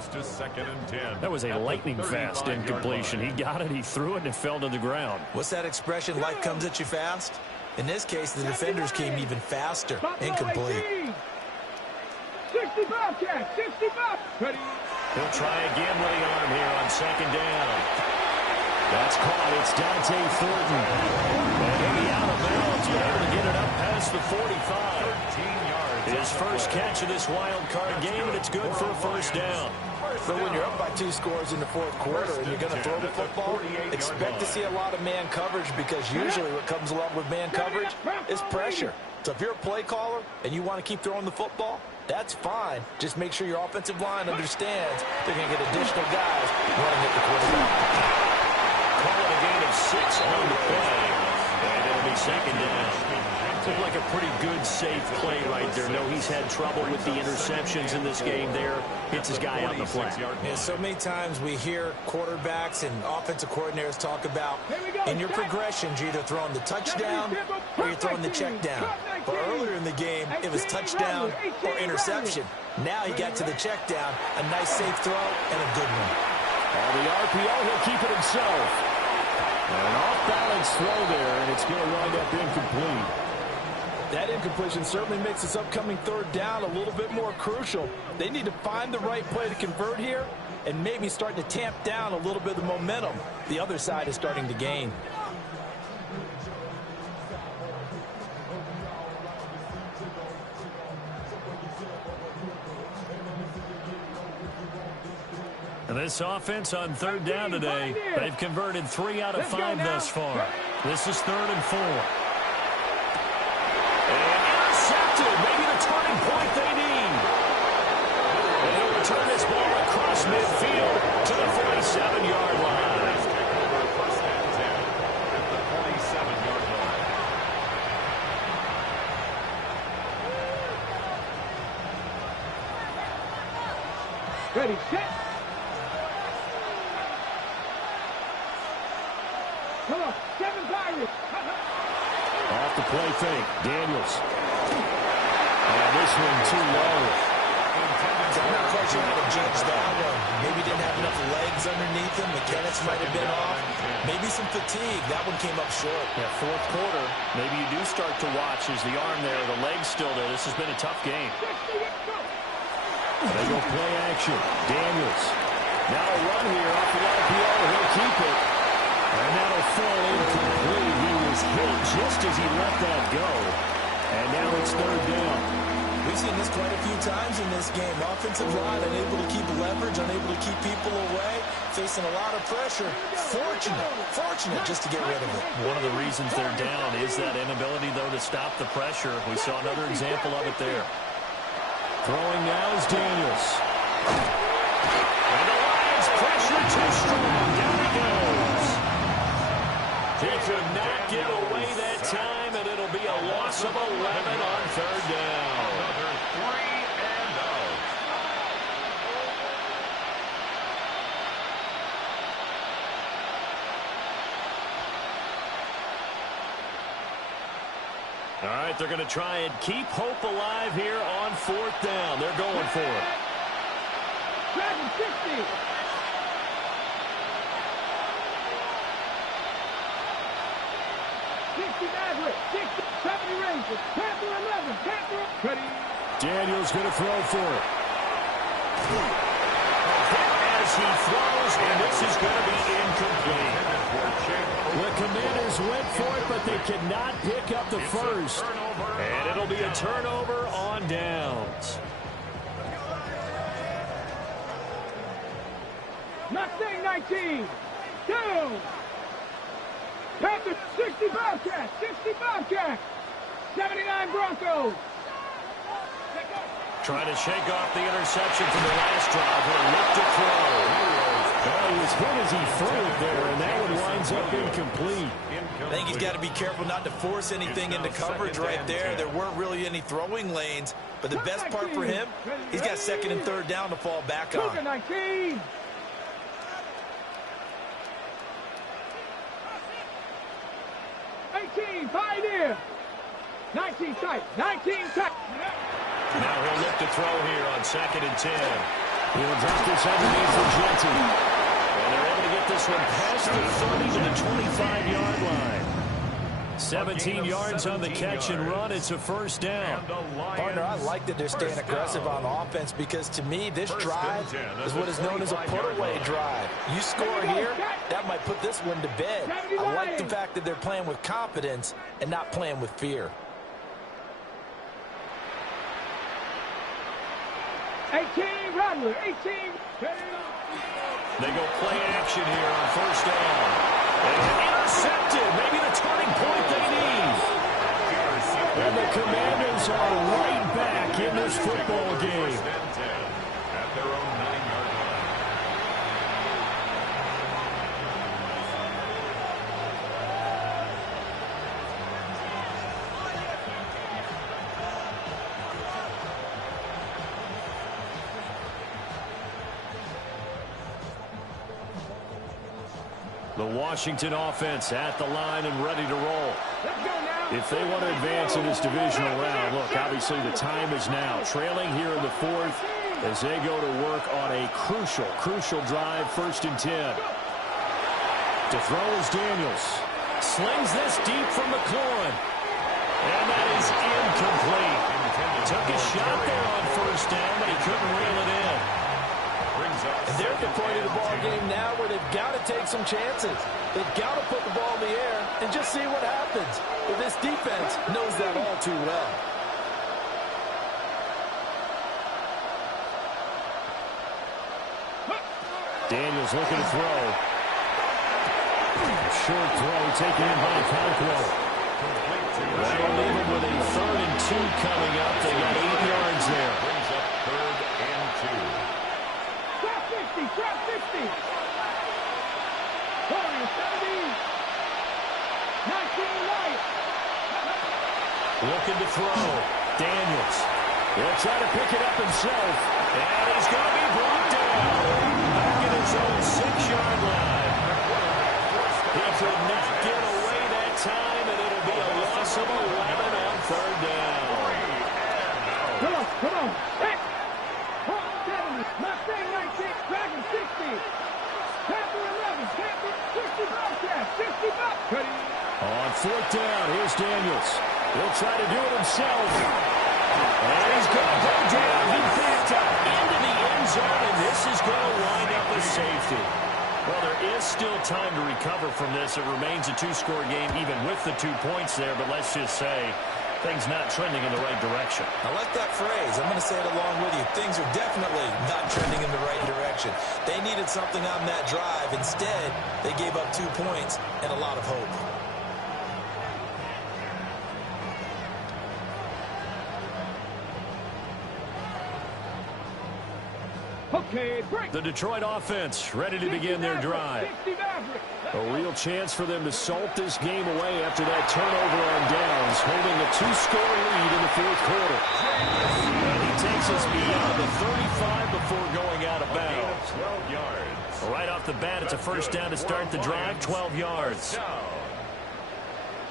That was a lightning-fast incompletion. He got it, he threw it, and it fell to the ground. What's that expression, life comes at you fast? In this case, the defenders came even faster. Incomplete. 60 Bobcats, 60 Bobcats. He'll try again with the arm here on 2nd down. That's caught. It's Dante Thornton. And maybe out of bounds, but able to get it up past the 45. 13 yards. His first catch of this wild card game, and it's good for a 1st down. But when you're up by 2 scores in the 4th quarter and you're going to throw the football, expect to see a lot of man coverage, because usually what comes along with man coverage is pressure. So if you're a play caller and you want to keep throwing the football, that's fine. Just make sure your offensive line understands they're going to get additional guys running at the quarterback. Call it a gain of 6 on the play. And it'll be second down. Looked like a pretty good, safe play right there. No, he's had trouble with the interceptions in this game there. Hits his guy on the flat. Yeah, so many times we hear quarterbacks and offensive coordinators talk about in your progressions, you're either throwing the touchdown or you're throwing the check down. But earlier in the game, it was touchdown or interception. Now he got to the check down, a nice safe throw and a good one. On the RPO, he'll keep it himself. An off-balance throw there, and it's going to wind up incomplete. That incompletion certainly makes this upcoming third down a little bit more crucial. They need to find the right play to convert here and maybe start to tamp down a little bit of the momentum the other side is starting to gain. And this offense on third down today, they've converted 3 out of 5 thus far. This is 3rd and 4. Maybe the turning point they need. And he'll return this ball across midfield to the 47-yard line. First and 10 at the 47-yard line. Ready, set. Come on, 7 Pirates. Off the play fake, Daniels. And this one too low. I'm not quite sure how to judge that one. Maybe didn't have enough legs underneath him. Mechanics might have been off. Maybe some fatigue. That one came up short. Yeah, fourth quarter, maybe you do start to watch as the arm there, the leg's still there. This has been a tough game. They go play action. Daniels. Now a run here off the RPO. He'll keep it. And that'll fall incomplete. He was hit just as he let that go. And now it's 3rd down. We've seen this quite a few times in this game. Offensive line unable to keep leverage, unable to keep people away, facing a lot of pressure. Fortunate just to get rid of it. One of the reasons they're down is that inability, though, to stop the pressure. We saw another example of it there. Throwing now is Daniels. And the Lions pressure too strong. Down he goes. He could not get away that time, and it'll be a loss of 11 on 3rd down. Another 3 and out. All right, they're going to try and keep hope alive here on 4th down. They're going for it. Dragon 60. Maverick, 60, 70 Rangers, Panther 11, Panther, ready. Daniels going to throw for it. As he throws, and this is going to be incomplete. The Commanders went for it, but they could not pick up the first. And it'll be a turnover on downs. Mustang 19, down. Panthers 60 Bobcats, 60 Bobcats, 79 Broncos. Trying to shake off the interception from the last drive. He'll look to throw. He was hit as he threw it there, and that one winds up incomplete. I think he's got to be careful not to force anything into coverage right there. There weren't really any throwing lanes, but the best part for him, he's got 2nd and 3rd down to fall back on. 19. Pioneer. 19 tight. 19 tight. Now he'll look to throw here on 2nd and 10. He'll drop this underneath for Genty. And they're able to get this one past the 30 to the 25-yard line. 17 yards on the catch and run. It's a 1st down. Partner, I like that they're staying aggressive on offense because, to me, this drive is what is known as a put-away drive. You score here, that might put this one to bed. I like the fact that they're playing with confidence and not playing with fear. 18, Rattler, 18. They go play action here on 1st down. And intercepted. Maybe the turning point they need. And the Commanders are right back in this football game. At their own 9-yard line. The Washington offense at the line and ready to roll. Let's go now. If they want to advance in this divisional round, look, obviously the time is now. Trailing here in the fourth as they go to work on a crucial drive, 1st and 10. To throw is Daniels. Slings this deep from McLaurin. And that is incomplete. Took a shot there on 1st down, but he couldn't reel it in. And they're at the point of the ball game now where they've got to take some chances. They've got to put the ball in the air and just see what happens. But this defense knows that all too well. Daniels looking to throw. Short throw taken in by Conquo. That'll leave him with a 3rd and 2 coming up. They got 8 yards there. Brings up 3rd and 2. Trap 50, trap 50. 40, 70. 19 right. Looking to throw. Daniels. He'll try to pick it up himself. And he's going to be brought down. Back at his own 6-yard line. He could not get away that time, and it'll be a loss of 11 on 3rd down. Come on. Hey. 70, Mustang 19, Dragon 60. Panther 11, Panther 60 Bobcat, 60 Bobcat. On 4th down, here's Daniels. He'll try to do it himself. And he's going to go down. He backed up into the end zone, and this is going to wind up with safety. Well, there is still time to recover from this. It remains a 2-score game, even with the 2 points there. But let's just say things not trending in the right direction. I like that phrase. I'm going to say it along with you. Things are definitely not trending in the right direction. They needed something on that drive. Instead, they gave up 2 points and a lot of hope. Okay, break. The Detroit offense ready to begin their drive. 60 Maverick. A real chance for them to salt this game away after that turnover on downs, holding a 2-score lead in the 4th quarter. And he takes us beyond the 35 before going out of bounds. 12 yards. Right off the bat, it's a 1st down to start the drive, 12 yards.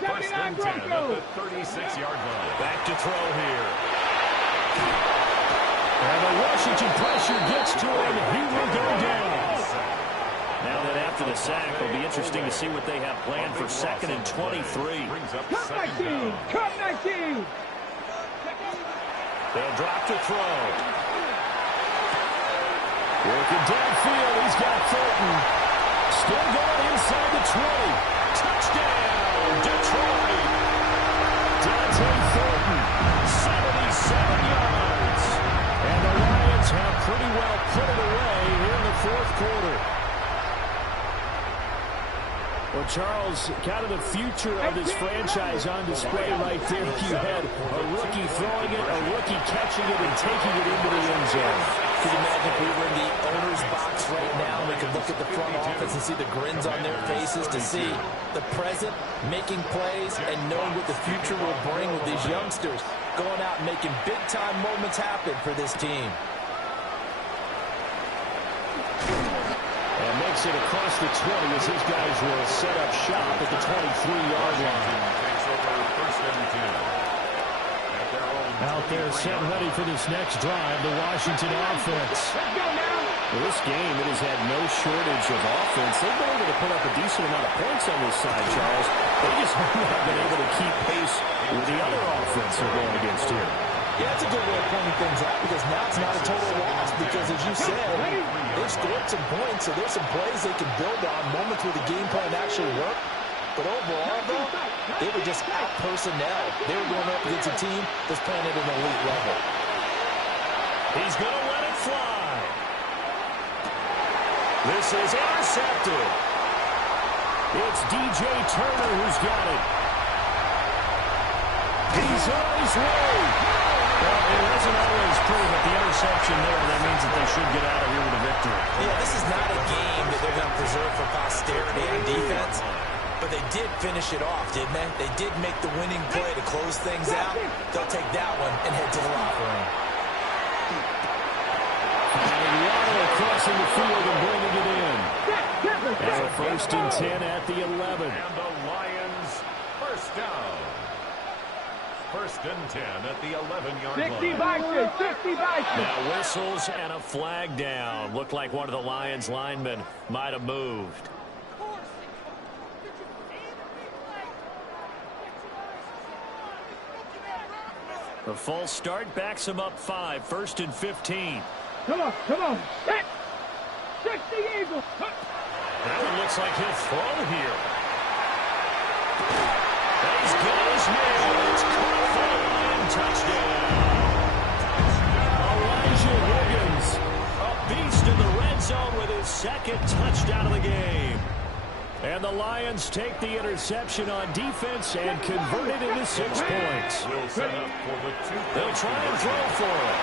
1st and 10 at the 36-yard line. Back to throw here. And the Washington pressure gets to him. He will go down. Now that after the sack, it'll be interesting to see what they have planned for 2nd and 23. Cut 19, cut 19. They'll drop to throw. Working downfield, he's got Thornton. Still going inside the 20. Touchdown, Detroit. Dante Thornton, 77 yards. And the Lions have pretty well put it away here in the 4th quarter. Well, Charles, kind of the future of this franchise on display right there. You had a rookie throwing it, a rookie catching it, and taking it into the end zone. Can you imagine if we were in the owner's box right now, we could look at the front office and see the grins on their faces, to see the present making plays and knowing what the future will bring with these youngsters going out and making big-time moments happen for this team. And makes it across the 20 as his guys will set up shop at the 23-yard line. Takes over 1st and 10. At their own Out there set ready for this next drive, the Washington offense. Let's go now. Well, this game, it has had no shortage of offense. They've been able to put up a decent amount of points on this side, Charles. They just haven't been able to keep pace with the other offense they're going against here. Yeah, that's a good way of pointing things out, because now it's not a total loss, because as you said, they've scored some points, so there's some plays they can build on, moments where the game plan actually worked. But overall, though, they were just out personnel. They were going up against a team that's playing at an elite level. He's going to let it fly. This is intercepted. It's DJ Turner who's got it. He's on his way. Well, it wasn't always pretty, but the interception there, that means that they should get out of here with a victory. Yeah, this is not a game that they're going to preserve for posterity on defense, but they did finish it off, didn't they? They did make the winning play to close things out. They'll take that one and head to the locker room. And Waddle crossing the field and bringing it in. And a First and 10 at the 11. And the Lions first down. First and 10 at the 11-yard line. 60 Vikings, 60 Vikings. Now whistles and a flag down. Looked like one of the Lions linemen might have moved. The false start backs him up 5. First and 15. Come on, come on. Set. 60 Eagles. That one looks like he'll throw here. He's got his man. It's caught for a Lion touchdown. Elijah Williams, a beast in the red zone with his second touchdown of the game. And the Lions take the interception on defense and convert it into 6 points. Will set up for the 2. They'll try and throw for it.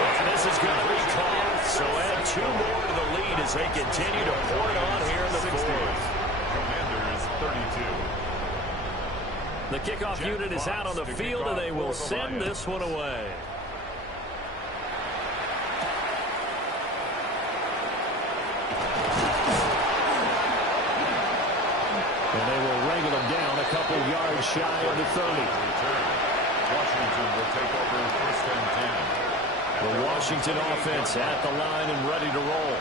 And this is going to be caught. So add 2 more to the lead as they continue to pour it on here in the 4th. Commanders 32. The kickoff unit is out on the field, and they will send this one away. And they will wrangle him down a couple yards shy of the 30. Washington will take over first and 10. The Washington offense at the line and ready to roll.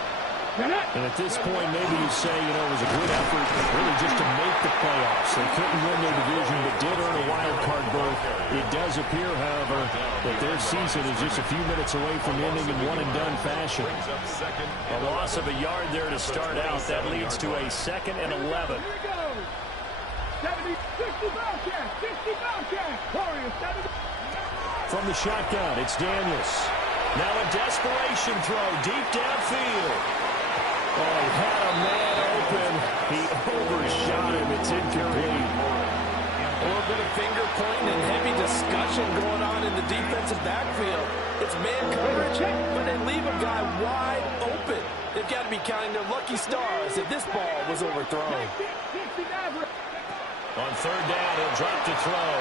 And at this point, maybe you say, you know, it was a good effort really just to make the playoffs. They couldn't win their division, but did earn a wild card berth. It does appear, however, that their season is just a few minutes away from ending in one-and-done fashion. A loss of a yard there to start out. That leads to a 2nd and 11. Here we go. 70, 60 Bobcat, 60 Bobcat. Warriors, 70. From the shotgun, it's Daniels. Now a desperation throw deep downfield. Oh, he had a man open. He overshot him. It's incomplete. A little bit of finger pointing and heavy discussion going on in the defensive backfield. It's man coverage, but they leave a guy wide open. They've got to be counting their lucky stars that this ball was overthrown. On 3rd down, he'll drop to throw.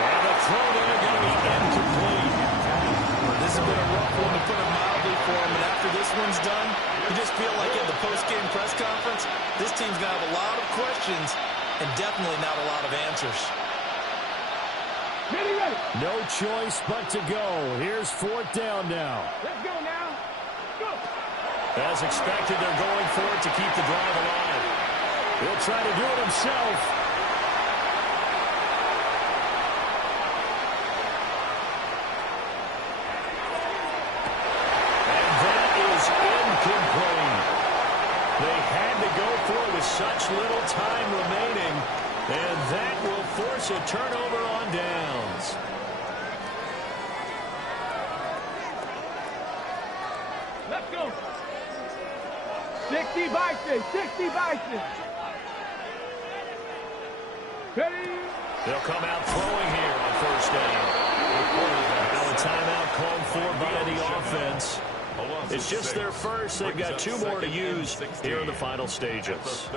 And the throw there going to be incomplete. This has been a rough one to put it mildly for him, and after this one's done, you just feel like in the post-game press conference, this team's going to have a lot of questions and definitely not a lot of answers. No choice but to go. Here's 4th down now. Let's go now. Go. As expected, they're going for it to keep the drive alive. He'll try to do it himself. They had to go for it with such little time remaining, and that will force a turnover on downs. Let's go. 60 Vikings, 60 Vikings. Ready? They'll come out throwing here on 1st down. Now a timeout called for by the offense. It's just their first. They've got 2 more to use here in the final stages.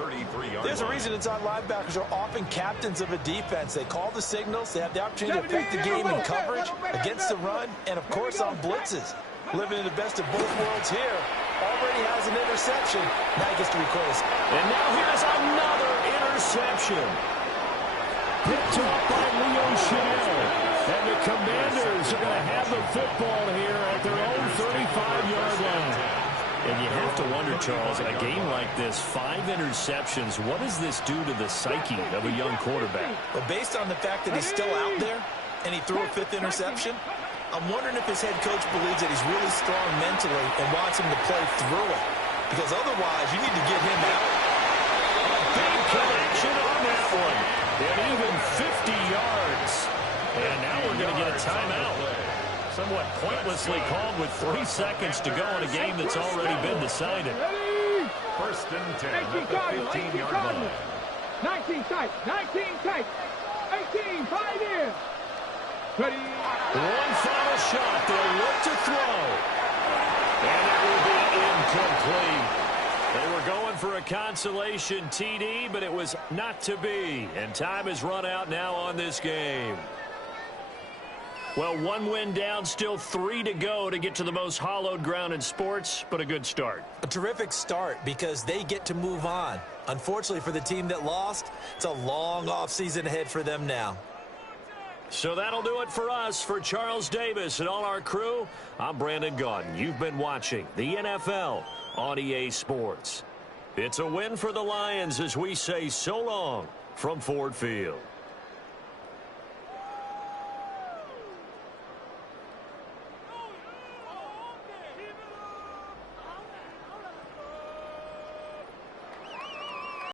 There's a reason inside linebackers are often captains of a defense. They call the signals. They have the opportunity to affect the game in coverage, against the run, and, of course, on blitzes. Living in the best of both worlds here. Already has an interception. Now he gets to record it. And now here's another interception. Picked up by Leo Chanel. And the Commanders are going to have the football here at their own 35-yard line. And you have to wonder, Charles, in a game like this, 5 interceptions, what does this do to the psyche of a young quarterback? But based on the fact that he's still out there and he threw a 5th interception, I'm wondering if his head coach believes that he's really strong mentally and wants him to play through it. Because otherwise, you need to get him out. Big connection on that one. And even 50 yards. And now we're going to get a timeout. Somewhat pointlessly called with 3 seconds to go in a game that's already been decided. First and 10 at the 15-yard line. 19 tight, 19 tight, 18, 5 in. Ready? One final shot. They'll look to throw. And it will be incomplete. They were going for a consolation TD, but it was not to be. And time is run out now on this game. Well, 1 win down, still 3 to go to get to the most hallowed ground in sports, but a good start. A terrific start because they get to move on. Unfortunately for the team that lost, it's a long offseason ahead for them now. So that'll do it for us. For Charles Davis and all our crew, I'm Brandon Gaudin. You've been watching the NFL on EA Sports. It's a win for the Lions as we say so long from Ford Field.